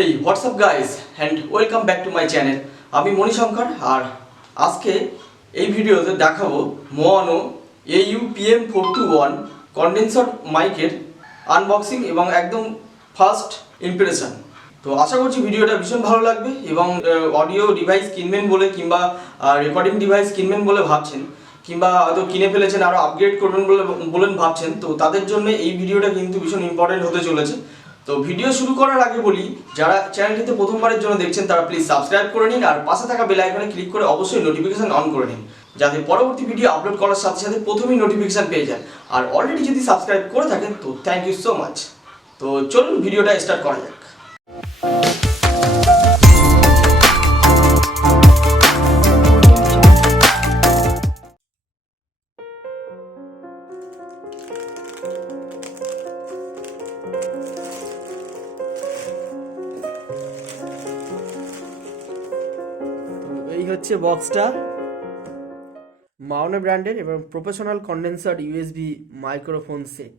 এই WhatsApp guys and welcome back to my channel. আমি মণিশঙ্কর আর আজকে এই ভিডিওতে দেখাবো মোয়ানো PM421 কন্ডেন্সার মাইকের আনবক্সিং এবং একদম ফার্স্ট ইমপ্রেশন। তো আশা করছি ভিডিওটা ভীষণ ভালো লাগবে এবং অডিও ডিভাইস কিনবেন বলে কিংবা রেকর্ডিং ডিভাইস কিনবেন বলে ভাবছেন কিংবা হয়তো কিনে ফেলেছেন আরও আপগ্রেড করবেন বলে ভাবছেন, তো তাদের জন্য এই ভিডিওটা কিন্তু ভীষণ ইম্পর্টেন্ট হতে চলেছে। তো ভিডিও শুরু করার আগে বলি, যারা চ্যানেলটিতে প্রথমবারের জন্য দেখছেন তারা প্লিজ সাবস্ক্রাইব করে নিন আর পাশে থাকা বেল আইকনে ক্লিক করে অবশ্যই নোটিফিকেশন অন করে নিন, যাতে পরবর্তী ভিডিও আপলোড করার সাথে সাথে প্রথমেই নোটিফিকেশন পেয়ে যান। আর অলরেডি যদি সাবস্ক্রাইব করে থাকেন তো থ্যাংক ইউ সো মাচ। তো চলুন ভিডিওটা স্টার্ট করা যাক। এই হচ্ছে বক্সটা, মাওনো ব্র্যান্ডের এবং professional condenser USB microphone set.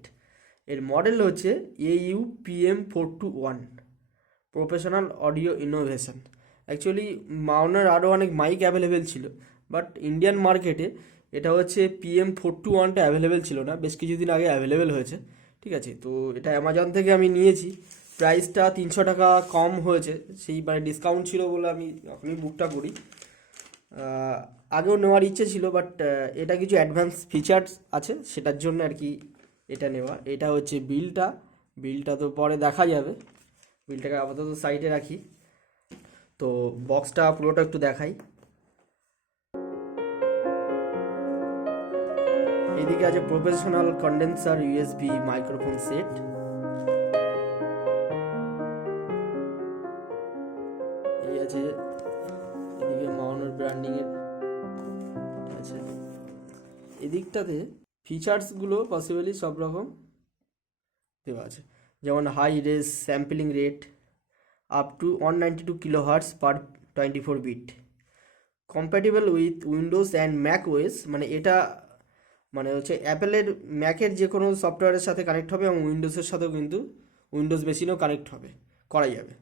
এর মডেল হচ্ছে PM421 professional audio innovation. Actually মাওনোর আরও অনেক মাইক অ্যাভেলেবেল ছিল, বাট ইন্ডিয়ান মার্কেটে এটা হচ্ছে PM421টা অ্যাভেলেবেল ছিল না, বেশ কিছুদিন আগে অ্যাভেলেবেল হয়েছে। ঠিক আছে, তো এটা অ্যামাজন থেকে আমি নিয়েছি, প্রাইসটা 300 টাকা কম হয়েছে, সেই মানে ডিসকাউন্ট ছিল বলে আমি এখনই বুকটা করি। আগেও নেওয়ার ইচ্ছে ছিল, বাট এটা কিছু অ্যাডভান্স ফিচার্স আছে সেটার জন্য আর কি এটা নেওয়া। এটা হচ্ছে বিলটা তো পরে দেখা যাবে, বিলটাকে আপাতত সাইডে রাখি। তো বক্সটা পুরোটা একটু দেখাই। এদিকে আছে professional condenser USB microphone set. এই আছে এদিকে মাওনোর ব্র্যান্ডিংয়ের আছে। এদিকটাতে ফিচার্সগুলো পসিবলি সব রকম দেওয়া আছে, যেমন high res sampling rate up to 192 kilohertz per 24 bit, compatible with Windows and Mac OS. মানে এটা মানে হচ্ছে অ্যাপেলের ম্যাকের যে কোনো সফটওয়্যারের সাথে কানেক্ট হবে এবং উইন্ডোজের সাথেও কিন্তু উইন্ডোজ মেশিনেও কানেক্ট করা যাবে।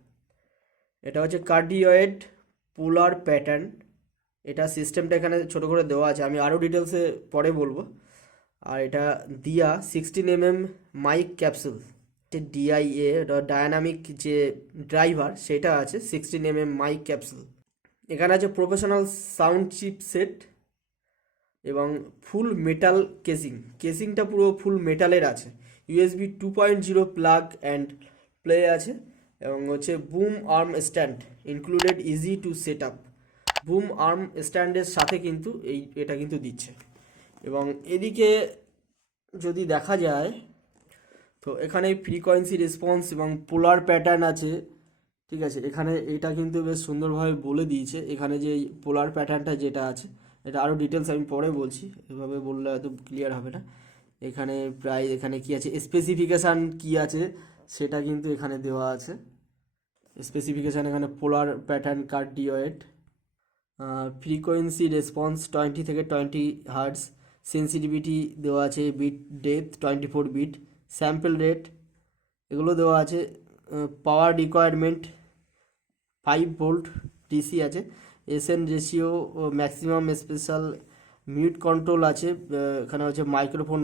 এটা হচ্ছে কার্ডিওয়েড পোলার প্যাটার্ন। এটা সিস্টেমটা এখানে ছোটো করে দেওয়া আছে, আমি আরও ডিটেলসে পরে বলবো। আর এটা দিয়া 16mm mic capsule, DIA dynamic যে ড্রাইভার সেটা আছে, 16mm মাইক ক্যাপসুল। এখানে আছে প্রফেশনাল সাউন্ড চিপ সেট এবং ফুল মেটাল কেসিংটা পুরো ফুল মেটালের আছে। ইউএসবি 2.0 প্লাগ অ্যান্ড প্লে আছে এবং হচ্ছে broom arm stand included, easy to set up. Broom arm স্ট্যান্ডের সাথে কিন্তু এটা কিন্তু দিচ্ছে। এবং এদিকে যদি দেখা যায় তো এখানে ফ্রিকোয়েন্সি রেসপন্স এবং পোলার প্যাটার্ন আছে। ঠিক আছে, এখানে এটা কিন্তু বেশ সুন্দরভাবে বলে দিয়েছে। এখানে যে পোলার প্যাটার্নটা যেটা আছে, এটা আরও ডিটেলস আমি পরে বলছি, এভাবে বললে হয়তো ক্লিয়ার হবে না। এখানে প্রায় এখানে কি আছে স্পেসিফিকেশান কি আছে সেটা কিন্তু এখানে দেওয়া আছে। স্পেসিফিকেশান এখানে polar pattern cardioid, frequency response 20 থেকে 20 হার্টস, সেন্সিটিভিটি দেওয়া আছে, bit depth 24 bit, sample rate এগুলো দেওয়া আছে। পাওয়ার রিকোয়ারমেন্ট 5 ভোল্ট ডিসি আছে। SN ratio maximum special mute control আছে। এখানে হচ্ছে মাইক্রোফোন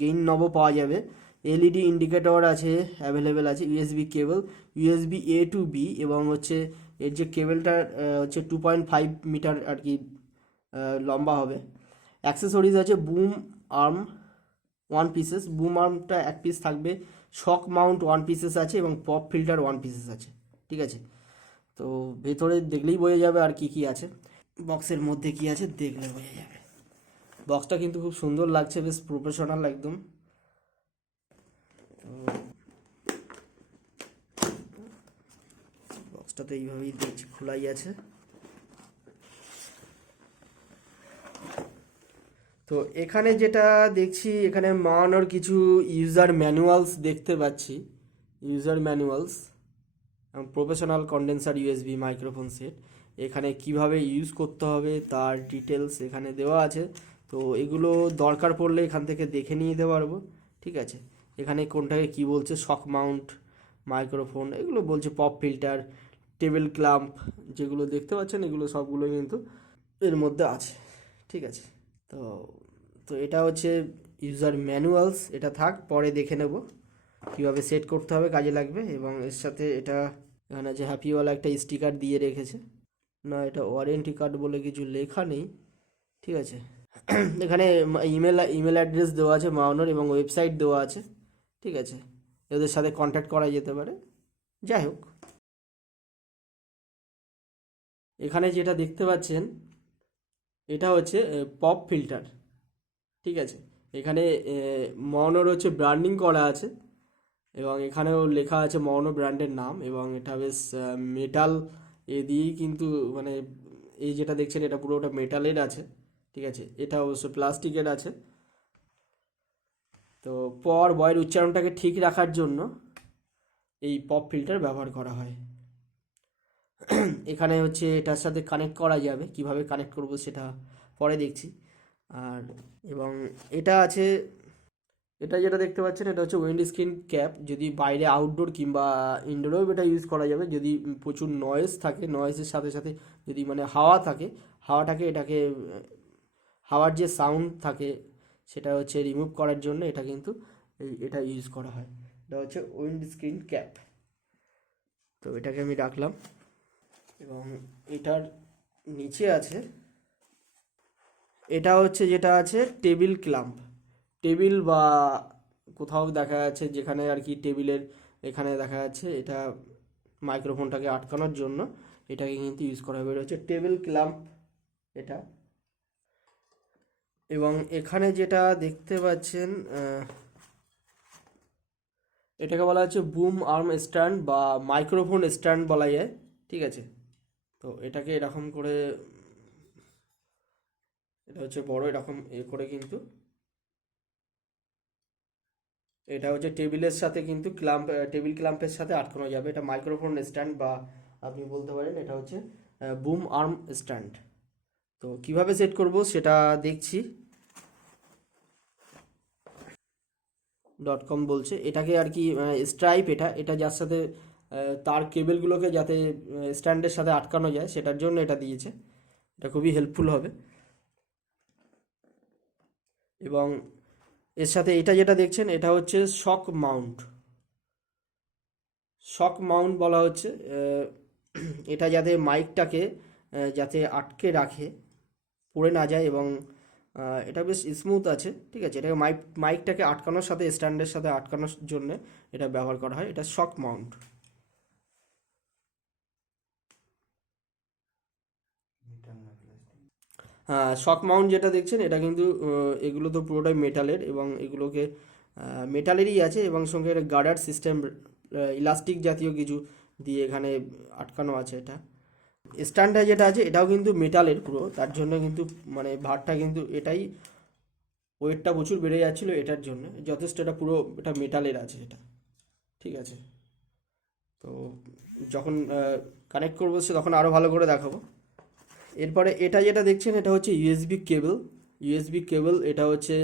গেইন নবও পাওয়া যাবে। এলইডি ইন্ডিকেটর আছে, অ্যাভেলেবেল আছে। USB cable USB A to B এবং হচ্ছে এর যে কেবলটা হচ্ছে 2.5 মিটার আর কি লম্বা হবে। অ্যাক্সেসরিজ আছে বুম আর্ম 1 পিসেস, বুম আর্মটা 1 পিস থাকবে। শক মাউন্ট 1 পিসেস আছে এবং পপ ফিল্টার 1 পিসেস আছে। ঠিক আছে, তো ভেতরে দেখলেই বোঝা যাবে আর কি আছে বক্সের মধ্যে, কি আছে দেখলে বোঝা যাবে। বক্সটা কিন্তু খুব সুন্দর লাগছে, বেশ প্রফেশনাল একদম। বক্সটা তো এইভাবেই দেখছি খোলাই আছে। তো এখানে যেটা দেখছি, এখানে মাওনোর কিছু ইউজার ম্যানুয়ালস দেখতে পাচ্ছি। Professional condenser USB microphone set, এখানে কিভাবে ইউজ করতে হবে তার ডিটেলস এখানে দেওয়া আছে। তো এগুলো দরকার পড়লে এখান থেকে দেখে নিয়ে যেতে পারবো। ঠিক আছে, এখানে কোনটাকে কি বলছে, শক মাউন্ট মাইক্রোফোন, এগুলো বলছে পপ ফিল্টার, টেবিল ক্ল্যাম্প, যেগুলো দেখতে পাচ্ছেন এগুলো সবগুলো কিন্তু এর মধ্যে আছে। ঠিক আছে, তো তো এটা হচ্ছে ইউজার ম্যানুয়ালস, এটা থাক, পরে দেখে নেব কীভাবে সেট করতে হবে, কাজে লাগবে। এবং এর সাথে এটা এখানে যে হ্যাপিওয়ালা একটা স্টিকার দিয়ে রেখেছে, না এটা ওয়ারেন্টি কার্ড বলে কিছু লেখা নেই। ঠিক আছে, এখানে ইমেল অ্যাড্রেস দেওয়া আছে মাওনোর, এবং ওয়েবসাইট দেওয়া আছে। ঠিক আছে, এদের সাথে কন্ট্যাক্ট করা যেতে পারে। যাই হোক, এখানে যেটা দেখতে পাচ্ছেন এটা হচ্ছে পপ ফিল্টার। ঠিক আছে, এখানে মাওনোর হচ্ছে ব্র্যান্ডিং করা আছে, এবং এখানেও লেখা আছে মাওনো ব্র্যান্ডের নাম, এবং এটা বেশ মেটাল এ দিয়েই কিন্তু, মানে এই যেটা দেখছেন এটা পুরোটা মেটালের আছে। ঠিক আছে, এটা অবশ্য প্লাস্টিকের আছে। তো বয়ের উচ্চারণটাকে ঠিক রাখার জন্য এই পপ ফিল্টার ব্যবহার করা হয়। এখানে হচ্ছে এটার সাথে কানেক্ট করা যাবে, কিভাবে কানেক্ট করব সেটা পরে দেখছি। আর এবং এটা আছে, এটা যেটা দেখতে পাচ্ছেন এটা হচ্ছে উইন্ড স্ক্রিন ক্যাপ। যদি বাইরে আউটডোর কিংবা ইনডোরেও এটা ইউজ করা যাবে, যদি প্রচুর নয়েজ থাকে, নয়েজের সাথে সাথে যদি মানে হাওয়া থাকে, এটাকে হাওয়ার যে সাউন্ড থাকে সেটা হচ্ছে রিমুভ করার জন্য এটা কিন্তু এটা ইউজ করা হয়। এটা হচ্ছে উইন্ড স্ক্রিন ক্যাপ। তো এটাকে আমি রাখলাম, এবং এটার নিচে আছে, এটা হচ্ছে যেটা আছে টেবিল ক্ল্যাম্প। টেবিল বা কোথাও দেখা যাচ্ছে যেখানে আর কি টেবিলের এখানে দেখা যাচ্ছে এটা মাইক্রোফোনটাকে আটকানোর জন্য এটাকে কিন্তু ইউজ করা হবে। এটা হচ্ছে টেবিল ক্ল্যাম্প এটা। এবং এখানে যেটা দেখতে পাচ্ছেন এটাকে বলা হচ্ছে বুম আর্ম স্ট্যান্ড বা মাইক্রোফোন স্ট্যান্ড বলা যায়। ঠিক আছে, তো এটাকে এরকম করে, এটা হচ্ছে বড় এরকম করে কিন্তু এটা হচ্ছে টেবিলের সাথে কিন্তু টেবিল ক্ল্যাম্পের সাথে আটকানো যাবে। এটা মাইক্রোফোন স্ট্যান্ড, বা আপনি বলতে পারেন এটা হচ্ছে বুম আর্ম স্ট্যান্ড। তো কিভাবে সেট করব সেটা দেখছি। .com বলছে এটাকে আর কি স্ট্রাইপ, এটা যার সাথে তার কেবেলগুলোকে যাতে স্ট্যান্ডের সাথে আটকানো যায় সেটার জন্য এটা দিয়েছে। এটা খুবই হেল্পফুল হবে। এবং এর সাথে এটা যেটা দেখছেন এটা হচ্ছে শক মাউন্ট বলা হচ্ছে। এটা যাতে মাইকটাকে যাতে আটকে রাখে, পড়ে না যায়, এবং এটা বেশ স্মুথ আছে। ঠিক আছে, এটাকে মাইকটাকে আটকানোর সাথে স্ট্যান্ডের সাথে আটকানোর জন্য এটা ব্যবহার করা হয়। এটা শক মাউন্ট। হ্যাঁ, শক মাউন্ট যেটা দেখছেন এটা কিন্তু এগুলো তো পুরোটাই মেটালের, এবং এগুলোকে মেটালেরই আছে, এবং সঙ্গে একটা গার্ডার সিস্টেম, ইলাস্টিক জাতীয় কিছু দিয়ে এখানে আটকানো আছে। এটা স্ট্যান্ডটা যেটা আছে এটাও কিন্তু মেটালের পুরো, তার জন্য কিন্তু মানে ভারটা কিন্তু এটাই ওয়েটটা প্রচুর বেড়ে যাচ্ছিলো এটার জন্য, যথেষ্ট এটা পুরো এটা মেটালের আছে এটা। ঠিক আছে, তো যখন কানেক্ট করবো সে তখন আরও ভালো করে দেখাবো। এরপরে এটা যেটা দেখছেন এটা হচ্ছে ইউএসবি কেবল। এটা হচ্ছে,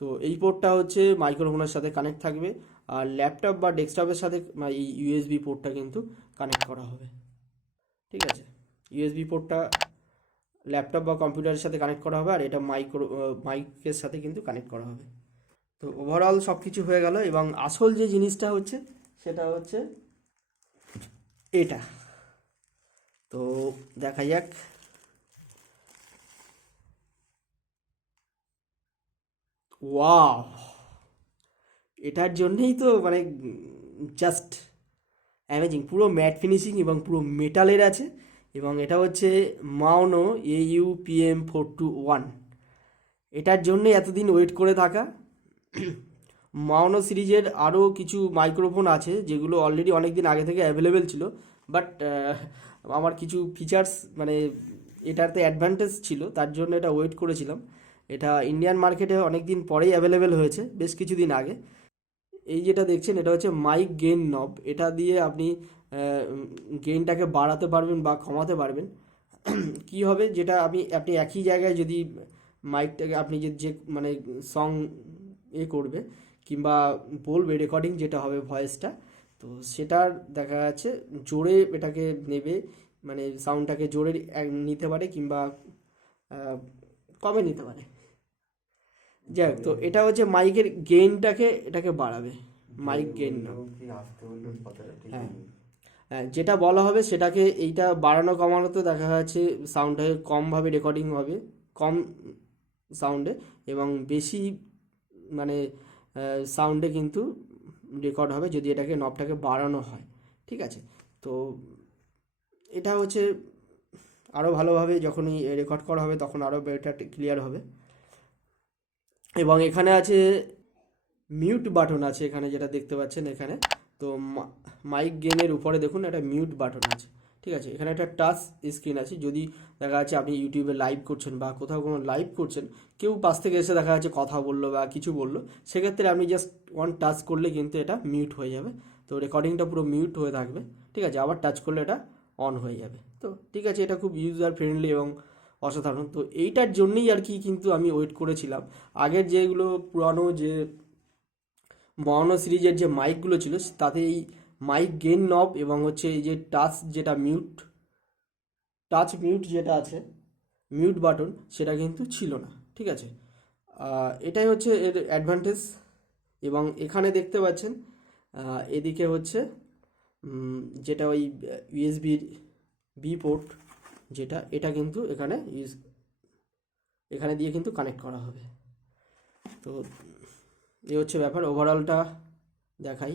তো এই পোর্টটা হচ্ছে মাইক্রোফোনের সাথে কানেক্ট থাকবে, আর ল্যাপটপ বা ডেস্কটপের সাথে এই ইউএসবি পোর্টটা কিন্তু কানেক্ট করা হবে। ঠিক আছে, ইউএসবি পোর্টটা ল্যাপটপ বা কম্পিউটারের সাথে কানেক্ট করা হবে, আর এটা মাইকের সাথে কিন্তু কানেক্ট করা হবে। তো ওভারঅল সব কিছু হয়ে গেল, এবং আসল যে জিনিসটা হচ্ছে সেটা হচ্ছে এটা। তো দেখা যাক। ওয়াও, এটার জন্যই তো মানে জাস্ট অ্যামেজিং, পুরো ম্যাট ফিনিশিং এবং পুরো মেটালের আছে। এবং এটা হচ্ছে মাওনো PM421। এটার জন্যই এতদিন ওয়েট করে থাকা। মাওনো সিরিজের আরও কিছু মাইক্রোফোন আছে যেগুলো অলরেডি অনেক দিন আগে থেকে অ্যাভেলেবেল ছিল, বাট আমার কিছু ফিচার্স মানে এটাতে অ্যাডভান্টেজ ছিল, তার জন্য এটা ওয়েট করেছিলাম। এটা ইন্ডিয়ান মার্কেটে অনেক দিন পরেই অ্যাভেলেবেল হয়েছে, বেশ কিছুদিন আগে। এই যেটা দেখছেন এটা হচ্ছে মাইক গেইন নব। এটা দিয়ে আপনি গেইনটাকে বাড়াতে পারবেন বা কমাতে পারবেন। কি হবে, যেটা আপনি একই জায়গায় যদি মাইকটাকে আপনি যে মানে সং করবে কিংবা বলবে, রেকর্ডিং যেটা হবে ভয়েসটা, তো সেটার দেখা যাচ্ছে জোরে এটাকে নেবে, মানে সাউন্ডটাকে জোরে নিতে পারে কিংবা কমে নিতে পারে। যাই হোক, তো এটা হচ্ছে মাইকের গেইনটাকে এটাকে বাড়াবে, মাইক গেইন না। হ্যাঁ হ্যাঁ, যেটা বলা হবে সেটাকে এইটা বাড়ানো কমানোতে দেখা যাচ্ছে সাউন্ডটাকে কমভাবে রেকর্ডিং হবে, কম সাউন্ডে, এবং বেশি মানে সাউন্ডে কিন্তু রেকর্ড হবে যদি এটাকে নবটাকে বাড়ানো হয়। ঠিক আছে, তো এটা হচ্ছে আরও ভালোভাবে যখনই রেকর্ড করা হবে তখন আরও বেটার ক্লিয়ার হবে। এবং এখানে আছে মিউট বাটন আছে, এখানে যেটা দেখতে পাচ্ছেন এখানে। তো মাইক গেনের উপরে দেখুন একটা মিউট বাটন আছে। ঠিক আছে, এখানে একটা টাচ স্ক্রিন আছে। যদি দেখা যাচ্ছে আপনি ইউটিউবে লাইভ করছেন বা কোথাও কোনো লাইভ করছেন, কেউ পাশ থেকে এসে দেখা যাচ্ছে কথা বললো বা কিছু বললো, সেক্ষেত্রে আপনি জাস্ট ওয়ান টাচ করলে কিন্তু এটা মিউট হয়ে যাবে। তো রেকর্ডিংটা পুরো মিউট হয়ে থাকবে। ঠিক আছে, আবার টাচ করলে এটা অন হয়ে যাবে। তো ঠিক আছে, এটা খুব ইউজার ফ্রেন্ডলি এবং অসাধারণ। তো এইটার জন্যই আর কি কিন্তু আমি ওয়েট করেছিলাম। আগের যেগুলো পুরানো যে মাওনো সিরিজের যে মাইকগুলো ছিল তাতে এই মাইক গেইন নব এবং হচ্ছে এই যে টাচ যেটা মিউট যেটা আছে, মিউট বাটন, সেটা কিন্তু ছিল না। ঠিক আছে, এটাই হচ্ছে এর অ্যাডভান্টেজ। এবং এখানে দেখতে পাচ্ছেন এদিকে হচ্ছে যেটা ওই ইউএসবির বি পোর্ট যেটা, এটা কিন্তু এখানে দিয়ে কিন্তু কানেক্ট করা হবে। তো এই হচ্ছে ব্যাপার, ওভারঅলটা দেখাই।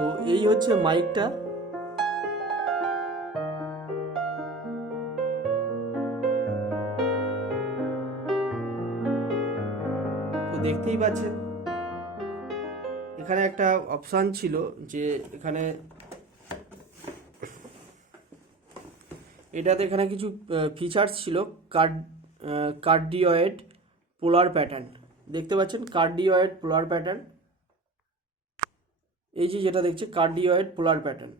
তো এই হচ্ছে মাইকটা। তো দেখতেই পাচ্ছেন এখানে একটা অপশান ছিল যে এখানে এখানে কিছু ফিচার্স ছিল। কার্ডিওয়েড পোলার প্যাটার্ন দেখতে পাচ্ছেন, কার্ডিওয়েড পোলার প্যাটার্ন, এই যে যেটা দেখছে কার্ডিওয়েড পোলার প্যাটার্ন।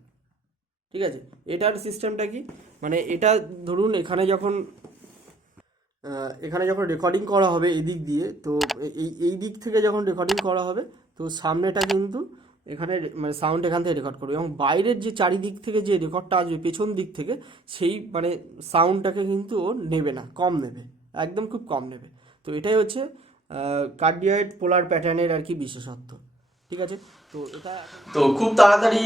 ঠিক আছে, এটার সিস্টেমটা কি, মানে এটা ধরুন এখানে যখন রেকর্ডিং করা হবে এই দিক দিয়ে, তো এই দিক থেকে যখন রেকর্ডিং করা হবে তো সামনেটা কিন্তু এখানে মানে সাউন্ড এখান থেকে রেকর্ড করবে, এবং বাইরের যে চারিদিক থেকে যে রেকর্ডটা আসবে পেছন দিক থেকে, সেই মানে সাউন্ডটাকে কিন্তু ও নেবে না, কম নেবে, একদম খুব কম নেবে। তো এটাই হচ্ছে কার্ডিওয়েড পোলার প্যাটার্নের আর কি বিশেষত্ব। ঠিক আছে, তো খুব তাড়াতাড়ি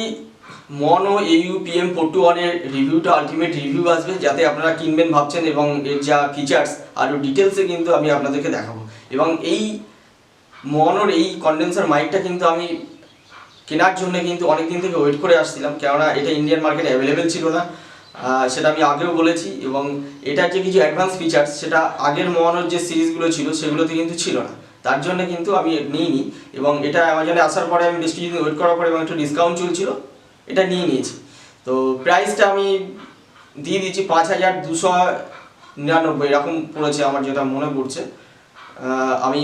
মনো AU PM421 এর রিভিউটা, আলটিমেট রিভিউ আসবে, যাতে আপনারা কিনবেন ভাবছেন, এবং এর যা ফিচার্স আরও ডিটেলসে কিন্তু আমি আপনাদেরকে দেখাবো। এবং এই মনোর এই কন্ডেন্সার মাইকটা কিন্তু আমি কেনার জন্য কিন্তু অনেক দিন থেকে ওয়েট করে আসছিলাম, কেননা এটা ইন্ডিয়ান মার্কেটে অ্যাভেলেবেল ছিল না, সেটা আমি আগেও বলেছি। এবং এটার যে কিছু অ্যাডভান্স ফিচার্স সেটা আগের মনোর যে সিরিজগুলো ছিল সেগুলোতে কিন্তু ছিল না, তার জন্য কিন্তু আমি নিইনি। এবং এটা অ্যামাজনে আসার পরে আমি বেশ কিছুদিন ওয়েট করার পরে এবং একটু ডিসকাউন্ট চলছিল, এটা নিয়ে নিয়েছি। তো প্রাইসটা আমি দিয়ে দিয়েছি 5299 এরকম পড়েছে আমার, যেটা মনে পড়ছে। আমি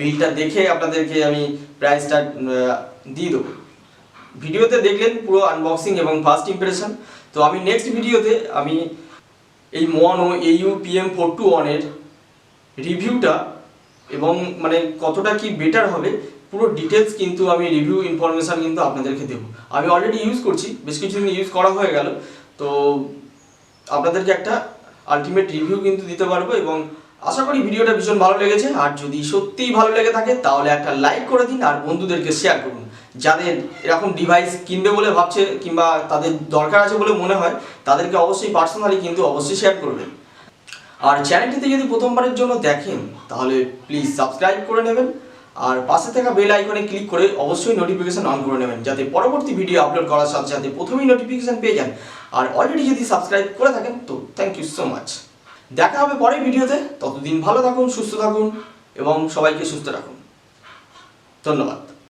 বিলটা দেখে আপনাদেরকে আমি প্রাইসটা দিয়ে দেবো। ভিডিওতে দেখলেন পুরো আনবক্সিং এবং ফার্স্ট ইমপ্রেশন। তো আমি নেক্সট ভিডিওতে আমি এই মনো AU PM421 এর রিভিউটা এবং মানে কতটা কি বেটার হবে পুরো ডিটেলস কিন্তু আমি রিভিউ ইনফরমেশান কিন্তু আপনাদেরকে দেবো। আমি অলরেডি ইউজ করছি, বেশ কিছুদিন ইউজ করা হয়ে গেল, তো আপনাদেরকে একটা আলটিমেট রিভিউ কিন্তু দিতে পারবো। এবং আশা করি ভিডিওটা ভীষণ ভালো লেগেছে, আর যদি সত্যিই ভালো লেগে থাকে তাহলে একটা লাইক করে দিন আর বন্ধুদেরকে শেয়ার করুন। যাদের এরকম ডিভাইস কিনবে বলে ভাবছে কিংবা তাদের দরকার আছে বলে মনে হয়, তাদেরকে অবশ্যই পার্সোনালি কিন্তু অবশ্যই শেয়ার করবেন। আর চ্যানেলটিতে যদি প্রথমবারের জন্য দেখেন তাহলে প্লিজ সাবস্ক্রাইব করে নেবেন, আর পাশে থাকা বেল আইকনে ক্লিক করে অবশ্যই নোটিফিকেশন অন করে নেবেন, যাতে পরবর্তী ভিডিও আপলোড করার সাথে সাথে প্রথমেই নোটিফিকেশন পেয়ে যান। আর অলরেডি যদি সাবস্ক্রাইব করে থাকেন তো থ্যাংক ইউ সো মাচ। দেখা হবে পরের ভিডিওতে, ততদিন ভালো থাকুন, সুস্থ থাকুন এবং সবাইকে সুস্থ রাখুন। ধন্যবাদ।